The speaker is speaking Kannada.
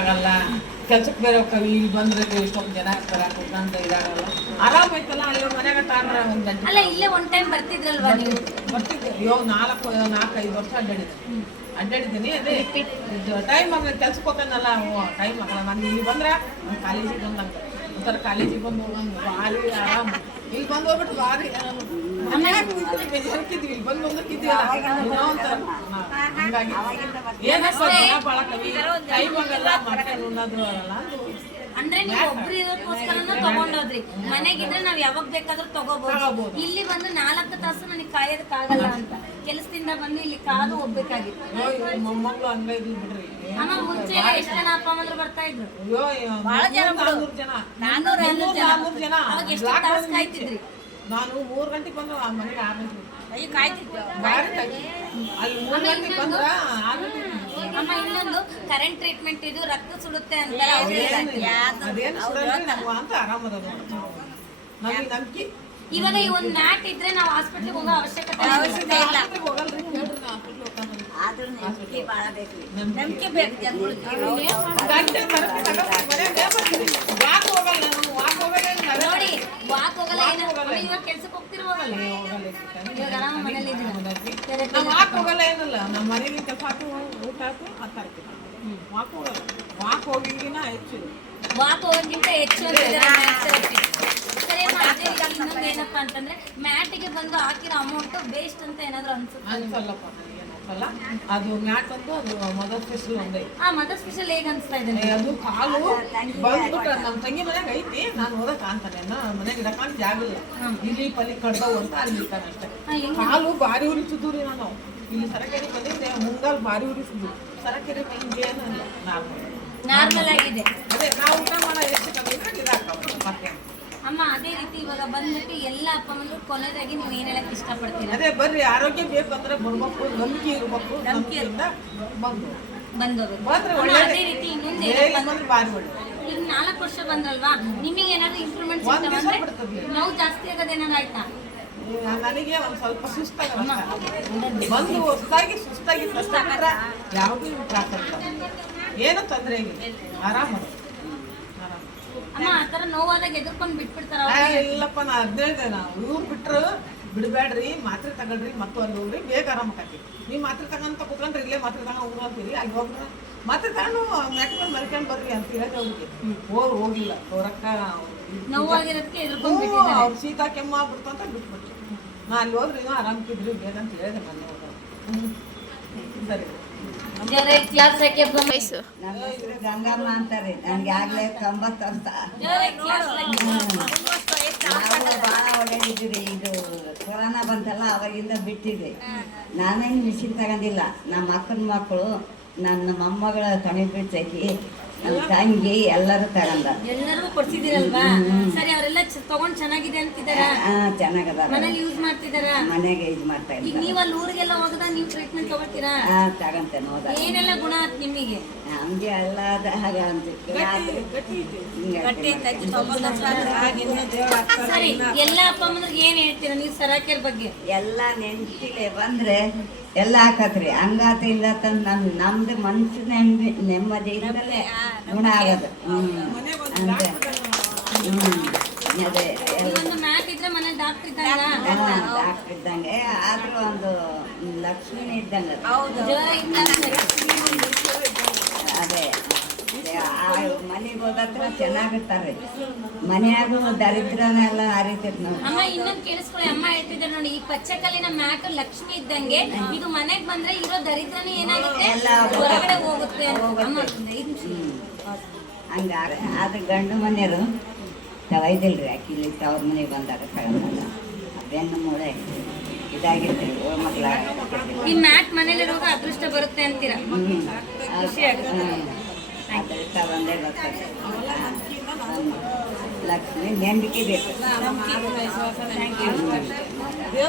ಹೋಗಕ್ಕಾಗಲ್ಲ ಕೆಲ್ಸಕ್ಕೆ ಬೇರೆ ಹೋಗ್ತಾವೆ ಇಲ್ಲಿ ಬಂದ್ರೆ ಇಷ್ಟೊಂದು ಜನ ಇರ್ತಾರೆ ಹೋಗಂತ ಇದಾಗಲ್ಲ. ಆರಾಮ ಐತಲ್ಲ ಅಲ್ಲಿ ಮನೆಗೆ ತಾಂಡ್ರೆ ಒಂದು ಗಂಟೆ. ಅಲ್ಲ ಇಲ್ಲೇ ಒನ್ ಟೈಮ್ ಬರ್ತಿದ್ರಲ್ವಾ ನೀವು? ಬರ್ತಿದ್ದೆ. ಅಯ್ಯೋ ನಾಲ್ಕು ನಾಲ್ಕೈದು ವರ್ಷ ಅಡ್ಡಾಡಿದ್ದೆ ಅಡ್ಡಾಡಿದ್ದೀನಿ ಅದೇ. ಟೈಮ್ ಆಗಲ್ಲ ಕೆಲ್ಸಕ್ಕೆ ಹೋಗ್ತಾನಲ್ಲ ಟೈಮ್ ಆಗಲ್ಲ ನಾನು ಇಲ್ಲಿ ಬಂದ್ರೆ ನಾನು ಕಾಲೇಜಿಗೆ ಬಂದಂತ ಒಂಥರ ಕಾಲೇಜಿಗೆ ಬಂದು ಹೋಗಂಗೆ ಭಾರಿ ಆರಾಮ. ಇಲ್ಲಿ ಬಂದು ಹೋಗ್ಬಿಟ್ಟು ಭಾರಿ ಬೇಜಾರ್ಕಿದ್ವಿ ಇಲ್ಲಿ ಬಂದು ಬಂದಕ್ಕಿದ್ವಿ ಒಂಥರ ಹಂಗಾಗಿ ಬಹಳ ಕಮ್ಮಿ. ಆಗಲ್ಲ ಮಾಡ್ಕೊಂಡು ಉಣ್ಣೋದು ಅಲ್ಲ ಅಂದ್ರೆ ನೀವು ಒಬ್ರು ಇರೋದಕ್ಕೋಸ್ಕರನ ತಗೊಂಡೋದ್ರಿ. ಮನೆಗಿದ್ರೆ ನಾವ್ ಯಾವಾಗ ಬೇಕಾದ್ರೂ ತಗೋಬಹುದು. ಇಲ್ಲಿ ಬಂದು ನಾಲ್ಕು ತಾಸು ನನಗೆ ಕಾಯೋದಕ್ಕಾಗಲ್ಲ ಅಂತ. ಕೆಲಸದಿಂದ ಬಂದು ಇಲ್ಲಿ ಕಾದು ಹೋಗ್ಬೇಕಾಗಿತ್ತು. ಮೊಮ್ಮಕ್ಕಳು ಬಿಡ್ರಿ. ಅಮ್ಮ ಮುಂಚೆ ಎಷ್ಟು ಜನ ಅಪ್ಪ ಅಮ್ಮಂದ್ರು ಬರ್ತಾ ಇದ್ರು? ನಾನ್ನೂರು ಜನ ನಾನ್ನೂರ ಜನ. ಅವಾಗ ಎಷ್ಟು ತಾಸು ಕಾಯ್ತಿದ್ರಿ? ನಾನು ಮೂರು ಗಂಟೆಗೆ ಬಂದ್ರೆ ಆ ಮನೆಗೆ ಆರು ಗಂಟೆಗೆ ಅಯ್ಯೋ ಕಾಯ್ತಿದ್ರು ಭಾರಿ ಕಾಯ್ತು. ಅಲ್ಲಿ. ಮೂರು ಗಂಟೆಗೆ ಬಂದ್ರ ಆರು ಗಂಟೆಗೆ ಅಮ್ಮ ಇನ್ನೊಂದು? ಕರೆಂಟ್ ಟ್ರೀಟ್ಮೆಂಟ್ ಇದು ರಕ್ತ ಸುಡುತ್ತೆ ಅಂತ ಅದೇನು ಸುಡಲ್ರಿ ನಮ್ಗೆ ಅಂತ ಆರಾಮದ ನಮಗೆ ನಂಬಿಕೆ? ಇವಾಗ ಈ ಒಂದ್ ಮ್ಯಾಟ್ ಇದ್ರೆ ನಾವು ಹಾಸ್ಪಿಟ್ಲಿಗೆ ಹೋಗೋ ಅವಶ್ಯಕತೆ ಇಲ್ಲ. ಹೋಗಲ್ರಿ. ಕೇಳ್ರಿ ನಾ ಹಾಸ್ಪಿಟ್ಲ್ ಹೋಗ್ತಾನೆ ಆದ್ರೂ ನಂಬಿಕೆ ಭಾಳ ಬೇಕು. ನಂಬಿಕೆ ಬೇಕು. ಜನಗಳಿಗೆ. ಗಂಟೆ ತರಕ್ಕೆ ತಗೊಂಡು ಮನೆಗೆ ಬರ್ತೀರಿ ವಾಕ್ ಹೋಗಲ್ಲ ನಾನು ವಾಕ್ ಹೋಗಲ್ಲ ನಾವೇ ನೋಡಿ ವಾಕ್ ಹೋಗಲ್ಲ ಏನಾದ್ರು ಇವಾಗ ಕೆಲ್ಸಕ್ಕೆ ಹೋಗ್ತಿರುವಾಗಲ್ಲ ಇವಾಗ ಆರಾಮ ಮನೇಲಿ ಇದ್ದೀರಾ ನಾವು ವಾಕ್ ಹೋಗಲ್ಲ ಏನಲ್ಲ ನಮ್ಮ ಮನೇಲಿ ಕೆಲಸ ಹಾಕಿ ಊಟ ಹಾಕು ಹತ್ತಾರ್ತಿ ವಾಕ್ ಹೋಗಲ್ಲ ವಾಕ್ ಹೋಗಿಂಗಿನ ಹೆಚ್ಚು. ವಾಕ್ ಹೋಗಿಂತ ಹೆಚ್ಚು ಸರಿ ಏನಪ್ಪಾ ಅಂತಂದ್ರೆ ಮ್ಯಾಟಿಗೆ ಬಂದು ಹಾಕಿರೋ ಅಮೌಂಟ್ ಬೇಸ್ಟ್ ಅಂತ ಏನಾದ್ರು ಅನ್ಸುತ್ತೆ? ಅನ್ಸಲ್ಲಪ್ಪ ನನಗೇನು ಅನ್ಸಲ್ಲ. ಅದು ಮ್ಯಾಟ್ ಅಂತೂ ಅದು ಮದರ್ ಸ್ಪೆಷಲ್ ಒಂದೇ. ಆ ಮದರ್ ಸ್ಪೆಷಲ್ ಹೇಗೆ ಅನ್ಸ್ತಾ ಇದೆ ಏ, ಅದು ಕಾಲು ಬಂದ್ಬಿಟ್ಟು ನಮ್ಮ ತಂಗಿ ಮನೆಗೆ ಐತಿ ನಾನು ಓದಕ್ ಅಂತಾನೆ ಮನೆಗೆ ಇಡಕಂತ ಜಾಗ ಇಲ್ಲ ಇಲ್ಲಿ ಪಲ್ಲಿ ಕಡ್ದವು ಅಂತ ಅಲ್ಲಿ ಇರ್ತಾನೆ ಅಷ್ಟೇ. ಹಾ, ಹೆಂಗೆ? ಕಾಲು ಭಾರಿ ಉರಿಸಿದ್ದು ರೀ ನಾನು. ಇಲ್ಲಿ ಸರಕೆರೆ ಬಂದಿದ್ದೆ ಮುಂಗಾಲ್ ಭಾರಿ ಉರಿಸಿದ್ದು ಸರಕೆರೆ ಹಿಂಗೆ ನಾನು ನಾರ್ಮಲ್. ನಾರ್ಮಲ್ ಆಗಿದೆ. ಅದೇ ನಾವು ಊಟ ಮಾಡೋ ಎಷ್ಟು ಕಮ್ಮಿ ಇದ್ರೆ ಇದಾಕವ ಮತ್ತೆ ಅಮ್ಮ ಅದೇ ರೀತಿ ಇವಾಗ ಅಪ್ಪ ಕೊನೆಯದಾಗಿ ನೀವು ಏನ್ ಹೇಳಕ್ ಇಷ್ಟಪಡ್ತೀರಾ? ಅದೇ ಬರ್ರಿ ಆರೋಗ್ಯ ಬೇಕು ಅಂದ್ರೆ ಬರ್ಬೇಕು ನಂಬಿಕೆ ಇರ್ಬೇಕು ನಂಬಿಕೆಯಿಂದ ಬಂದು. ಬಂದ್ರೆ ಒಳ್ಳೆ ರೀತಿ ಇನ್ನೊಂದು ಒಳ್ಳೆ ಈಗ ನಾಲ್ಕು ವರ್ಷ ಬಂದ್ರಲ್ವಾ? ನಿಮಗೆ ಏನಾದ್ರು ಇಂಪ್ರೂವ್ಮೆಂಟ್ ಒಂದ್ ದಿವ್ಸ ಸಿಗ್ತಾವಂದ್ರೆ ಬಿಡ್ತದೆ. ನೋವು ಜಾಸ್ತಿ ಆಗೋದೇನಾದ್ರು ಆಯ್ತಾ? ನನಗೆ ಒಂದು ಸ್ವಲ್ಪ ಸುಸ್ತಾಗಿ ಬಂದು ಒತ್ತಾಗಿ ಸುಸ್ತಾಗಿ ಯಾವುದೂ ತ್ರಾಸ ಏನು ತೊಂದರೆ ಇಲ್ಲ. ಆರಾಮ. ಅಮ್ಮ ಆತರ ನೋವಾದಾಗ ಎದುರ್ಕೊಂಡ್ ಬಿಟ್ಬಿಡ್ತಾರ ಆ, ಇಲ್ಲಪ್ಪ ನಾ ಹೇಳ್ದೆ ನಾವು ಇವ್ರು ಬಿಟ್ರು ಬಿಡಬೇಡ್ರಿ ಮಾತ್ರೆ ತಗೊಳ್ರಿ ಮತ್ತು ಅಲ್ಲಿ ಹೋಗ್ರಿ ಬೇಗ ಆರಾಮ ಆಕತಿ ನೀವು ಮಾತ್ರೆ ತಗೊಂತ ಕುತ್ಕೊಂಡ್ರೆ ಇಲ್ಲೇ ಮಾತ್ರೆ ತಗೊಂಡು ಹೋಗ್ರು ಅಂತೀರಿ ಅಲ್ಲಿ ಹೋಗ್ರ. ಮಾತ್ರೆ ತಗೊಂಡು ಮೆಟ್ಕೊಂಡು ಮರ್ಕೊಂಡು ಬರ್ರಿ ಅಂತ ಹೇಳಿ ಅವ್ರಿಗೆ. ಹೋಗಿ ಹೋಗಿಲ್ಲ. ಹೊರಕ್ಕ ನೋವಾಗಿರೋದಕ್ಕೆ ಎದುರ್ಕೊಂಡ್ ಬಿಟ್ಟಿದ್ದಾರೆ. ಅವ್ರು ಶೀತ ಕೆಮ್ಮ ಆಗ್ಬಿಡ್ತು ಅಂತ ಬಿಟ್ಬಿಟ್ರು. ನಾ ಅಲ್ಲಿ ಹೋದ್ರೆ ಇನ್ನೂ ಆರಾಮಕ್ಕಿದ್ರಿ ಬೇಗ ಅಂತ ಹೇಳಿದೆ ಮೊನ್ನೆ ಸರಿ. ಗಂಗಮ್ಮ ಅಂತಾರೆ. ನನಗೆ ಆಗ್ಲೇ ತೊಂಬತ್ತು ವರ್ಷ ನಾವು ಭಾಳ ಇದು ಕೊರೋನಾ ಬಂತಲ್ಲ ಅವಾಗಿಂದ ಬಿಟ್ಟಿದ್ವಿ. ನಾನೇನು ಮಿಷಿನ್ ತಗೊಂಡಿಲ್ಲ. ನಮ್ಮ ಅಕ್ಕನ ಮಕ್ಕಳು ನನ್ನ ಮೊಮ್ಮಗಳ ಕಣಿ ಬಿಡ್ಸಕ್ಕಿ ನನ್ನ ತಂಗಿ ಎಲ್ಲರೂ ತಗೊಂಡ. ಎಲ್ಲರಿಗೂ ಕೊಡ್ಸಿದಿರಲ್ವಾ ಸರಿ ಅವರೆಲ್ಲ ತಗೊಂಡ್ ಚೆನ್ನಾಗಿದೆ ಅಂತಿದಾರ ಚೆನ್ನಾಗದ ಮನೇಲಿ ಯೂಸ್ ಮಾಡ್ತಿದಾರ ಮನೆಗೆ ಯೂಸ್ ಮಾಡ್ತಾ ಈಗ ನೀವು ಅಲ್ಲಿ ಊರಿಗೆಲ್ಲ ಹೋಗದ ನೀವು ಟ್ರೀಟ್ಮೆಂಟ್ ತಗೋತೀರಾ ತಗೊಂತೇನೆ ಹೋದ ಏನೆಲ್ಲ ಗುಣ ಆತ್ ನಿಮಗೆ ನಮ್ಗೆ ಎಲ್ಲ ಅದ ಹಾಗೆ ಸರಿ ಎಲ್ಲ ಅಪ್ಪ ಅಮ್ಮನಿಗೆ ಏನ್ ಹೇಳ್ತೀರಾ ನೀವು ಸರಾಕೆರ್ ಬಗ್ಗೆ? ಎಲ್ಲ ನೆನ್ಸಿಲೆ ಬಂದ್ರೆ ಎಲ್ಲ ಹಾಕತ್ರಿ. ಹಂಗಾತಿಲ್ಲ ತಂದು ನನ್ ನಮ್ದು ಮನ್ಸು ನೆಮ್ಮದಿ ನೆಮ್ಮದಿ ಇದ್ದಲ್ಲೇ ಗುಣ ಆಗೋದು. ಹ್ಮ್. ಅದೇ ಇದ್ದಾಗ? ಡಾಕ್ಟರ್ ಇದ್ದಂಗೆ. ಆದ್ರೂ ಒಂದು ಲಕ್ಷ್ಮಿನೇ ಇದ್ದಂಗೆ. ಅದು. ಮನೆಗೆ ಹೋದತ್ರ ಚೆನ್ನಾಗಿರ್ತಾರೆ. ಮನೆಯಾಗ ದರಿದ್ರನೆಲ್ಲ ಹರಿತೈತೆ ಅಮ್ಮ ಇನ್ನೊಂದು ಕೇಳಿಸ್ಕೊಳ್ಳಿ. ಅಮ್ಮ ಹೇಳ್ತಿದ್ರು ನೋಡಿ ಈ ಪಚ್ಚೆ ಕಲ್ಲಿನ ಮ್ಯಾಟ್ ಲಕ್ಷ್ಮಿ ಇದ್ದಂಗೆ ಇದು ಮನೆಗೆ ಬಂದ್ರೆ ಇರೋ ದರಿದ್ರನೇ ಏನಾಗುತ್ತೆ? ಎಲ್ಲ ಹೊರಗಡೆ ಹೋಗುತ್ತೆ ಅಂತ. ಅಮ್ಮ ಐದ್ ನಿಮಿಷ. ಹಂಗ ಆದ್ರೆ ಗಂಡು ಮನೆಯವರು ತವೈದಿಲ್ರಿ ಆಕಿ ಇಲ್ಲಿ ತವ್ರ ಮನೆಗೆ ಬಂದಾಗ ತಗೊಂಡಲ್ಲ ಬೆನ್ನು ಮೂಳೆ ಇದಾಗಿರ್ತೀವಿ ಮಕ್ಕಳ ಈ ಮ್ಯಾಟ್ ಮನೇಲಿ ರೋಗ ಅದೃಷ್ಟ ಬರುತ್ತೆ ಅಂತೀರಾ? ಖುಷಿ ಆಗುತ್ತೆ ಅದೃಷ್ಟ ಬಂದೇ ಬರ್ತದೆ ಹ್ಮ್. ಲಕ್ಷ್ಮಿ ನೆಂಬಿಕೆ ಬೇಕು ಥ್ಯಾಂಕ್ ಯು